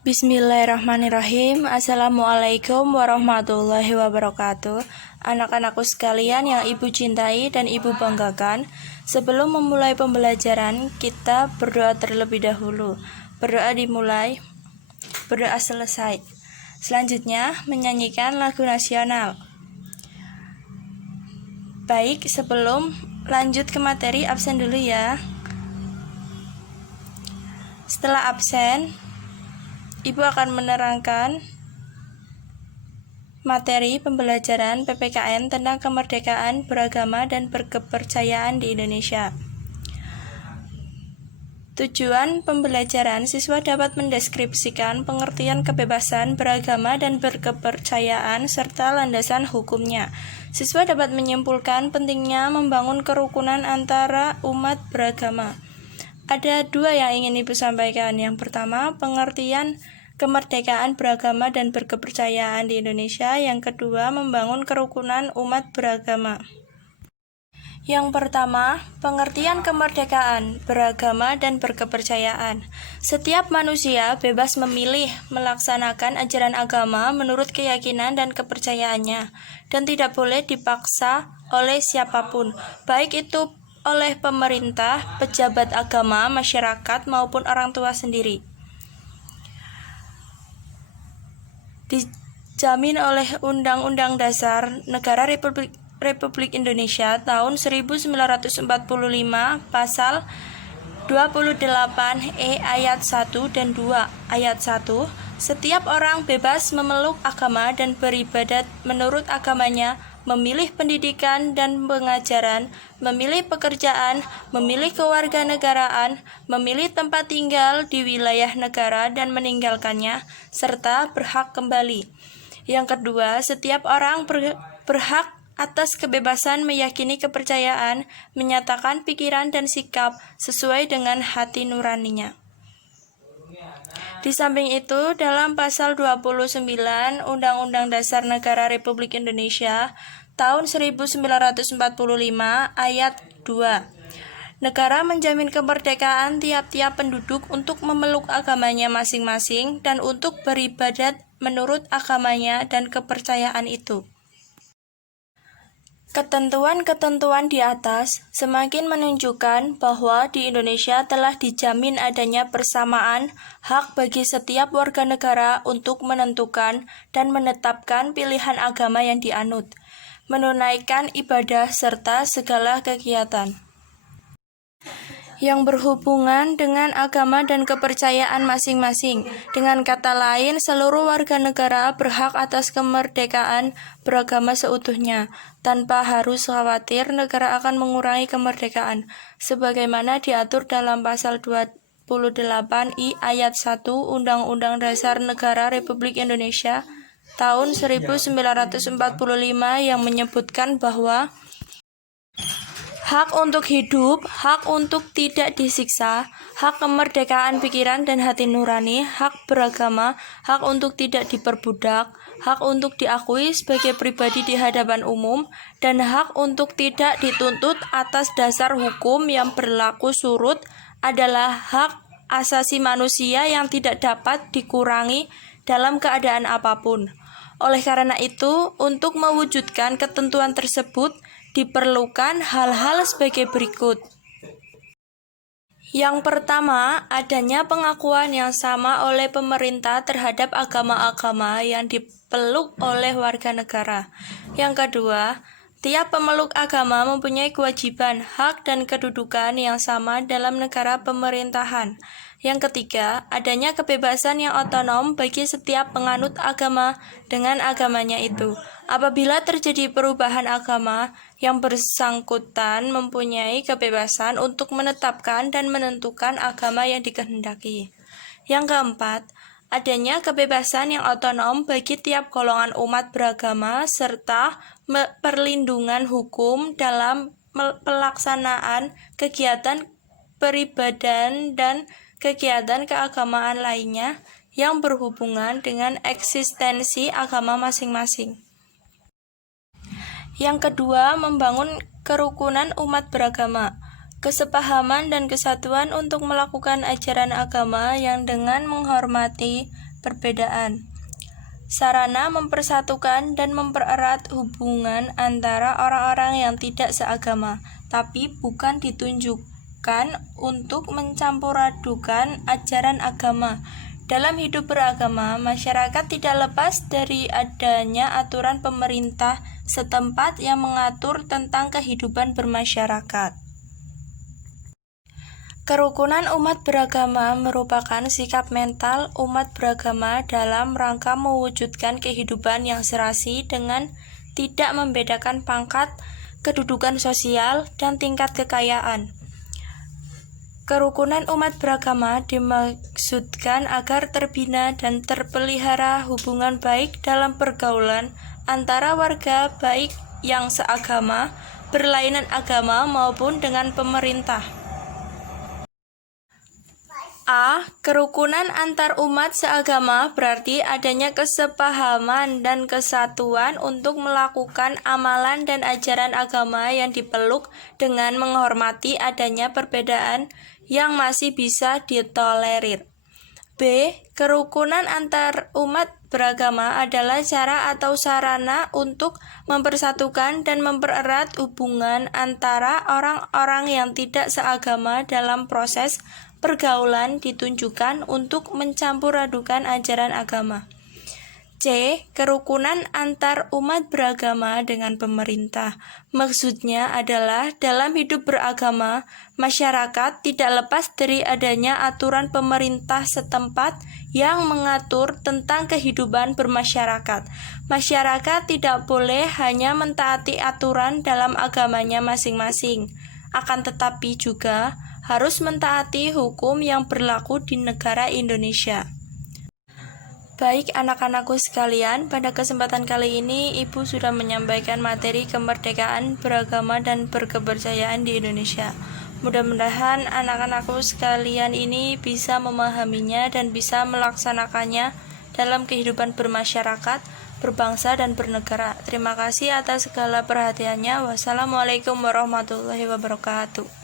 Bismillahirrahmanirrahim. Assalamualaikum warahmatullahi wabarakatuh. Anak-anakku sekalian yang ibu cintai dan ibu banggakan, sebelum memulai pembelajaran, kita berdoa terlebih dahulu. Berdoa dimulai, berdoa selesai. Selanjutnya, menyanyikan lagu nasional. Baik, sebelum lanjut ke materi, absen dulu ya. Setelah absen, Ibu akan menerangkan materi pembelajaran PPKN tentang kemerdekaan beragama dan berkepercayaan di Indonesia. Tujuan pembelajaran, siswa dapat mendeskripsikan pengertian kebebasan beragama dan berkepercayaan serta landasan hukumnya. Siswa dapat menyimpulkan pentingnya membangun kerukunan antara umat beragama. Ada dua yang ingin Ibu sampaikan. Yang pertama, pengertian kemerdekaan beragama dan berkepercayaan di Indonesia. Yang kedua, membangun kerukunan umat beragama. Yang pertama, pengertian kemerdekaan beragama dan berkepercayaan. Setiap manusia bebas memilih melaksanakan ajaran agama menurut keyakinan dan kepercayaannya, dan tidak boleh dipaksa oleh siapapun, baik itu oleh pemerintah, pejabat agama, masyarakat, maupun orang tua sendiri. Dijamin oleh Undang-Undang Dasar Negara Republik Indonesia tahun 1945 pasal 28E ayat 1 dan 2 ayat 1. Setiap orang bebas memeluk agama dan beribadat menurut agamanya, memilih pendidikan dan pengajaran, memilih pekerjaan, memilih kewarganegaraan, memilih tempat tinggal di wilayah negara dan meninggalkannya, serta berhak kembali. Yang kedua, setiap orang berhak atas kebebasan meyakini kepercayaan, menyatakan pikiran dan sikap sesuai dengan hati nuraninya. Di samping itu, dalam pasal 29 Undang-Undang Dasar Negara Republik Indonesia tahun 1945 ayat 2, negara menjamin kemerdekaan tiap-tiap penduduk untuk memeluk agamanya masing-masing dan untuk beribadat menurut agamanya dan kepercayaan itu. Ketentuan-ketentuan di atas semakin menunjukkan bahwa di Indonesia telah dijamin adanya persamaan hak bagi setiap warga negara untuk menentukan dan menetapkan pilihan agama yang dianut, menunaikan ibadah serta segala kegiatan yang berhubungan dengan agama dan kepercayaan masing-masing. Dengan kata lain, seluruh warga negara berhak atas kemerdekaan beragama seutuhnya, tanpa harus khawatir negara akan mengurangi kemerdekaan, sebagaimana diatur dalam pasal 28I ayat 1 Undang-Undang Dasar Negara Republik Indonesia tahun 1945 yang menyebutkan bahwa hak untuk hidup, hak untuk tidak disiksa, hak kemerdekaan pikiran dan hati nurani, hak beragama, hak untuk tidak diperbudak, hak untuk diakui sebagai pribadi di hadapan umum, dan hak untuk tidak dituntut atas dasar hukum yang berlaku surut adalah hak asasi manusia yang tidak dapat dikurangi dalam keadaan apapun. Oleh karena itu, untuk mewujudkan ketentuan tersebut, diperlukan hal-hal sebagai berikut. Yang pertama, adanya pengakuan yang sama oleh pemerintah terhadap agama-agama yang dipeluk oleh warga negara. Yang kedua, tiap pemeluk agama mempunyai kewajiban, hak, dan kedudukan yang sama dalam negara pemerintahan. Yang ketiga, adanya kebebasan yang otonom bagi setiap penganut agama dengan agamanya itu. Apabila terjadi perubahan agama, yang bersangkutan mempunyai kebebasan untuk menetapkan dan menentukan agama yang dikehendaki. Yang keempat, adanya kebebasan yang otonom bagi tiap golongan umat beragama serta perlindungan hukum dalam pelaksanaan kegiatan peribadahan dan kegiatan keagamaan lainnya yang berhubungan dengan eksistensi agama masing-masing. Yang kedua, membangun kerukunan umat beragama, kesepahaman dan kesatuan untuk melakukan ajaran agama yang dengan menghormati, perbedaan. Sarana mempersatukan dan mempererat hubungan antara orang-orang yang tidak seagama, tapi bukan ditunjukkan untuk mencampuradukan ajaran agama. Dalam hidup beragama, masyarakat tidak lepas dari adanya aturan pemerintah setempat yang mengatur tentang kehidupan bermasyarakat. Kerukunan umat beragama merupakan sikap mental umat beragama dalam rangka mewujudkan kehidupan yang serasi dengan tidak membedakan pangkat, kedudukan sosial, dan tingkat kekayaan. Kerukunan umat beragama dimaksudkan agar terbina dan terpelihara hubungan baik dalam pergaulan antara warga baik yang seagama, berlainan agama maupun dengan pemerintah. A. Kerukunan antar umat seagama berarti adanya kesepahaman dan kesatuan untuk melakukan amalan dan ajaran agama yang dipeluk dengan menghormati adanya perbedaan yang masih bisa ditolerir. B. Kerukunan antar umat beragama adalah cara atau sarana untuk mempersatukan dan mempererat hubungan antara orang-orang yang tidak seagama dalam proses pergaulan ditunjukkan untuk mencampuradukan ajaran agama. C. Kerukunan antar umat beragama dengan pemerintah. Maksudnya adalah dalam hidup beragama, masyarakat tidak lepas dari adanya aturan pemerintah setempat yang mengatur tentang kehidupan bermasyarakat. Masyarakat tidak boleh hanya mentaati aturan dalam agamanya masing-masing, akan tetapi juga harus mentaati hukum yang berlaku di negara Indonesia. Baik anak-anakku sekalian, pada kesempatan kali ini Ibu sudah menyampaikan materi kemerdekaan beragama dan berkepercayaan di Indonesia. Mudah-mudahan anak-anakku sekalian ini bisa memahaminya dan bisa melaksanakannya dalam kehidupan bermasyarakat, berbangsa, dan bernegara. Terima kasih atas segala perhatiannya. Wassalamualaikum warahmatullahi wabarakatuh.